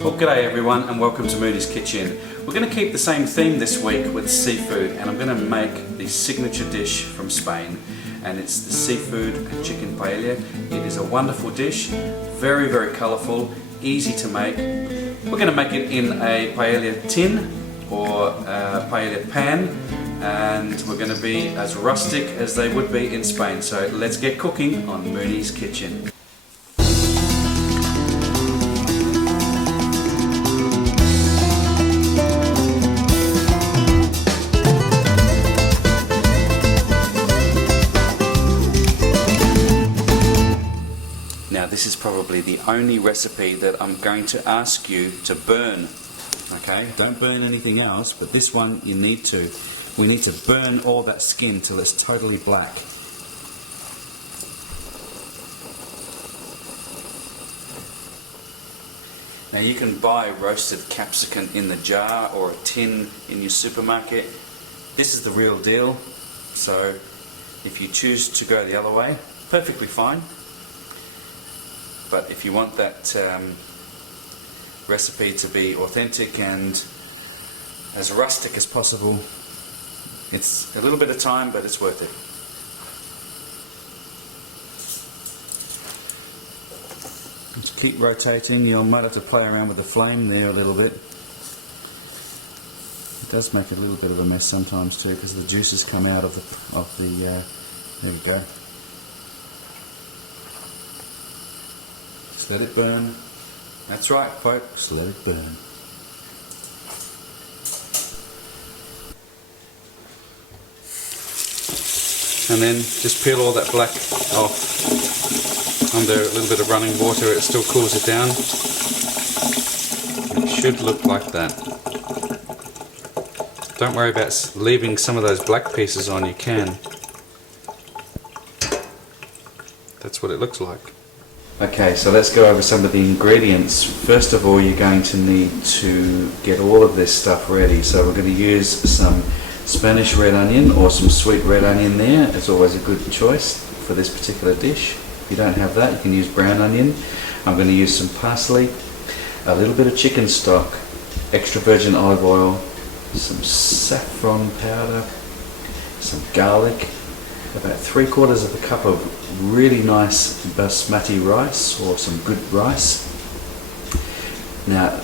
Well, g'day everyone and welcome to Mooney's Kitchen. We're going to keep the same theme this week with seafood, and I'm going to make the signature dish from Spain, and it's the seafood and chicken paella. It is a wonderful dish, very colourful, easy to make. We're going to make it in a paella tin or a paella pan, and we're going to be as rustic as they would be in Spain. So let's get cooking on Mooney's Kitchen. Now this is probably the only recipe that I'm going to ask you to burn. Okay, don't burn anything else, but this one you need to. We need to burn all that skin till it's totally black. Now you can buy roasted capsicum in the jar or a tin in your supermarket. This is the real deal, so if you choose to go the other way, perfectly fine. But if you want that recipe to be authentic and as rustic as possible, it's a little bit of time, but it's worth it. Just keep rotating. You might have to play around with the flame there a little bit. It does make a little bit of a mess sometimes too, because the juices come out of the there you go. Just let it burn. That's right, folks, let it burn. And then just peel all that black off under a little bit of running water. It still cools it down. It should look like that. Don't worry about leaving some of those black pieces on, you can. That's what it looks like. Okay, so let's go over some of the ingredients. First of all, you're going to need to get all of this stuff ready. So we're going to use some Spanish red onion or some sweet red onion there. It's always a good choice for this particular dish. If you don't have that, you can use brown onion. I'm going to use some parsley, a little bit of chicken stock, extra virgin olive oil, some saffron powder, some garlic, about 3/4 of a cup of really nice basmati rice or some good rice. Now,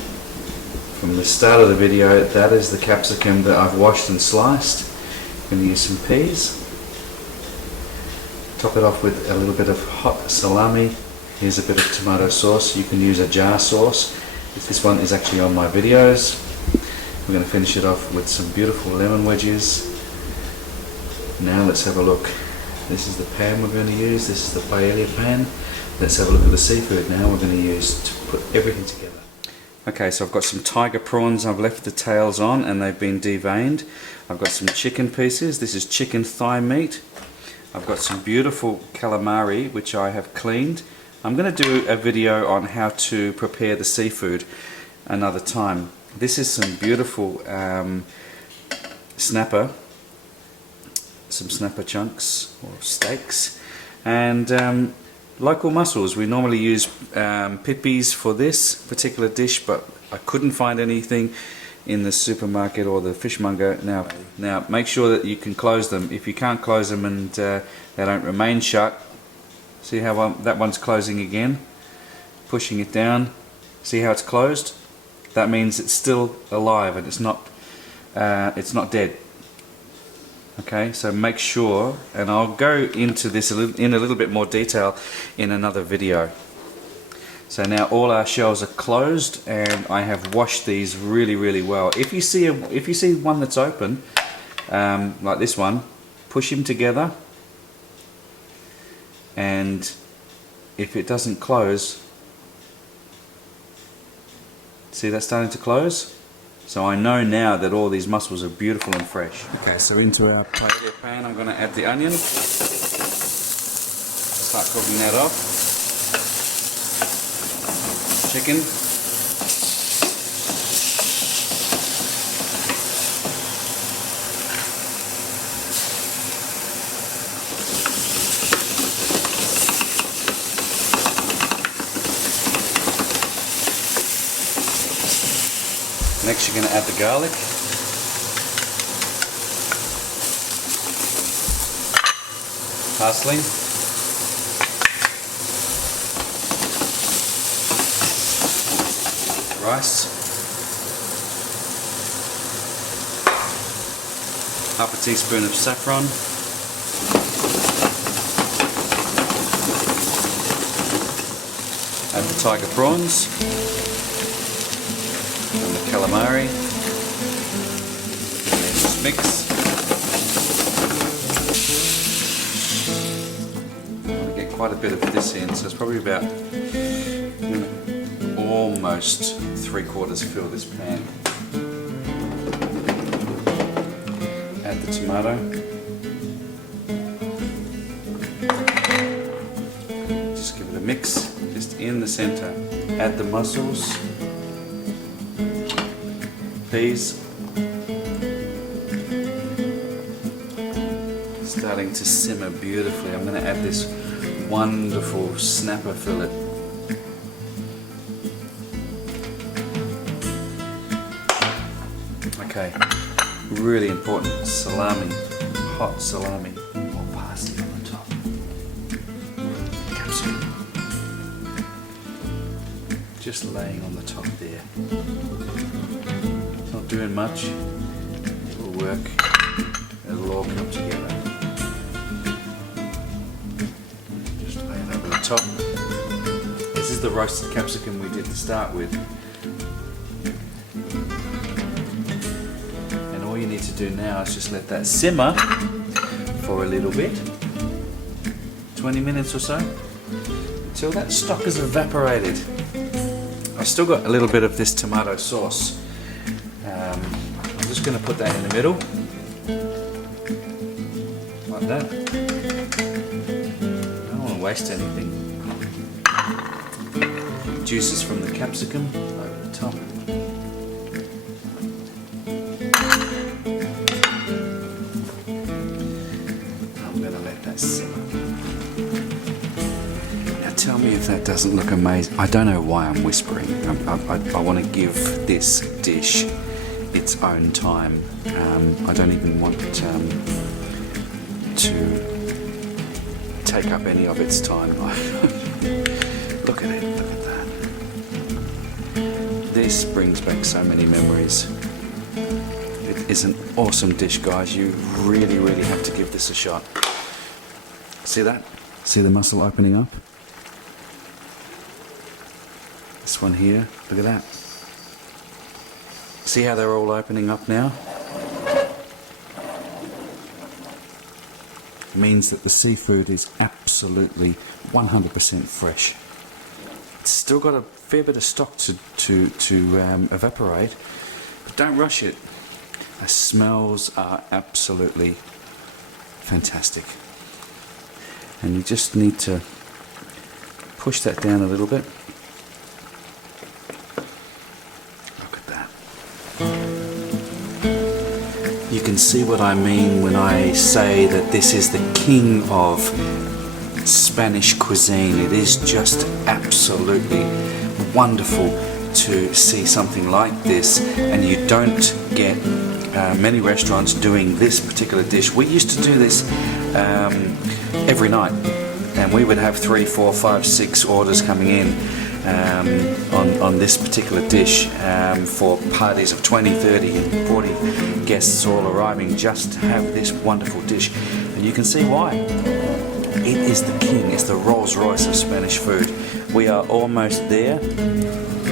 from the start of the video, that is the capsicum that I've washed and sliced. I'm going to use some peas. Top it off with a little bit of hot salami. Here's a bit of tomato sauce. You can use a jar sauce. This one is actually on my videos. We're going to finish it off with some beautiful lemon wedges. Now let's have a look. This is the pan we're going to use. This is the paella pan. Let's have a look at the seafood now we're going to use to put everything together. Okay, so I've got some tiger prawns. I've left the tails on and they've been deveined. I've got some chicken pieces. This is chicken thigh meat. I've got some beautiful calamari which I have cleaned. I'm going to do a video on how to prepare the seafood another time. This is some beautiful snapper. Some snapper chunks or steaks, and local mussels. We normally use pippies for this particular dish, but I couldn't find anything in the supermarket or the fishmonger. Now make sure that you can close them. If you can't close them and they don't remain shut, see how that one's closing again, pushing it down, see how it's closed? That means it's still alive and it's not dead. Okay, so make sure, and I'll go into this in a little bit more detail in another video. So now all our shells are closed, and I have washed these really well. If you see one that's open, like this one, push them together, and if it doesn't close, see that's starting to close? So I know now that all these mussels are beautiful and fresh. Okay, so into our paella pan I'm going to add the onion. Start cooking that off. Chicken. Next you're going to add the garlic. Parsley. Rice. Half a teaspoon of saffron. Add the tiger prawns and the calamari. Just mix. I want to get quite a bit of this in, so it's probably about almost 3/4 fill this pan. Add the tomato. Just give it a mix. Just in the center. Add the mussels, peas, starting to simmer beautifully. I'm going to add this wonderful snapper fillet. Okay, really important, salami, hot salami, or parsley on the top. Capsicum. Just laying on the top there. It's not doing much. It'll work. It'll all come together. Just lay it over the top. This is the roasted capsicum we did to start with. And all you need to do now is just let that simmer for a little bit. 20 minutes or so. Until that stock is evaporated. I've still got a little bit of this tomato sauce. I'm just going to put that in the middle, like that. I don't want to waste anything. Juices from the capsicum over the top. I'm going to let that simmer. Tell me if that doesn't look amazing. I don't know why I'm whispering. I want to give this dish its own time. I don't even want to take up any of its time. Look at it, look at that. This brings back so many memories. It is an awesome dish, guys. You really, really have to give this a shot. See that? See the mussel opening up? This one here, look at that. See how they're all opening up now? It means that the seafood is absolutely 100% fresh. It's still got a fair bit of stock to evaporate, but don't rush it. The smells are absolutely fantastic. And you just need to push that down a little bit. You can see what I mean when I say that this is the king of Spanish cuisine. It is just absolutely wonderful to see something like this, and you don't get many restaurants doing this particular dish. We used to do this every night, and we would have 3, 4, 5, 6 orders coming in on this particular dish for parties of 20, 30 and 40 guests all arriving just to have this wonderful dish. And you can see why. It is the king, it's the Rolls Royce of Spanish food. We are almost there.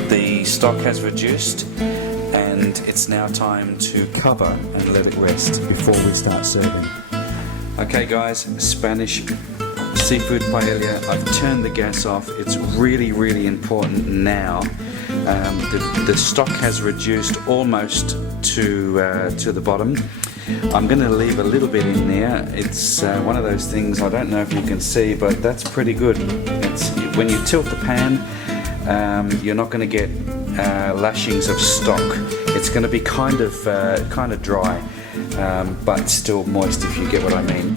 The stock has reduced and it's now time to cover and let it rest before we start serving. Okay guys, Spanish seafood paella. I've turned the gas off. It's really, really important now. The stock has reduced almost to the bottom. I'm going to leave a little bit in there. It's one of those things, I don't know if you can see, but that's pretty good. It's, when you tilt the pan, you're not going to get lashings of stock. It's going to be kind of dry, but still moist, if you get what I mean.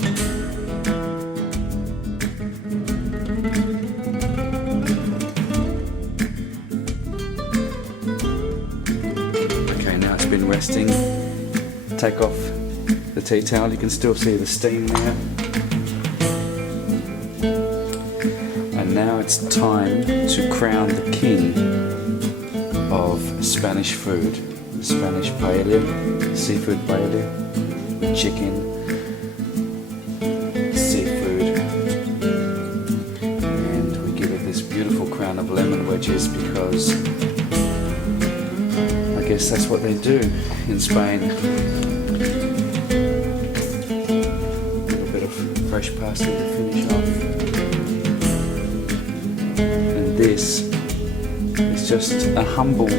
been resting. Take off the tea towel, you can still see the steam there. And now it's time to crown the king of Spanish food. Spanish paella, seafood paella, chicken, seafood. And we give it this beautiful crown of lemon wedges because I guess that's what they do in Spain. A little bit of fresh parsley to finish off. And this is just a humble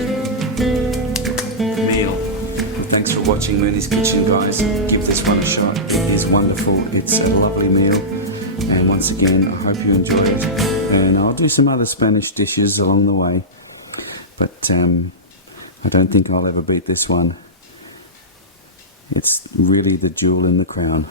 meal. And thanks for watching Mooney's Kitchen, guys. Give this one a shot. It is wonderful. It's a lovely meal. And once again, I hope you enjoy it. And I'll do some other Spanish dishes along the way. But I don't think I'll ever beat this one. It's really the jewel in the crown.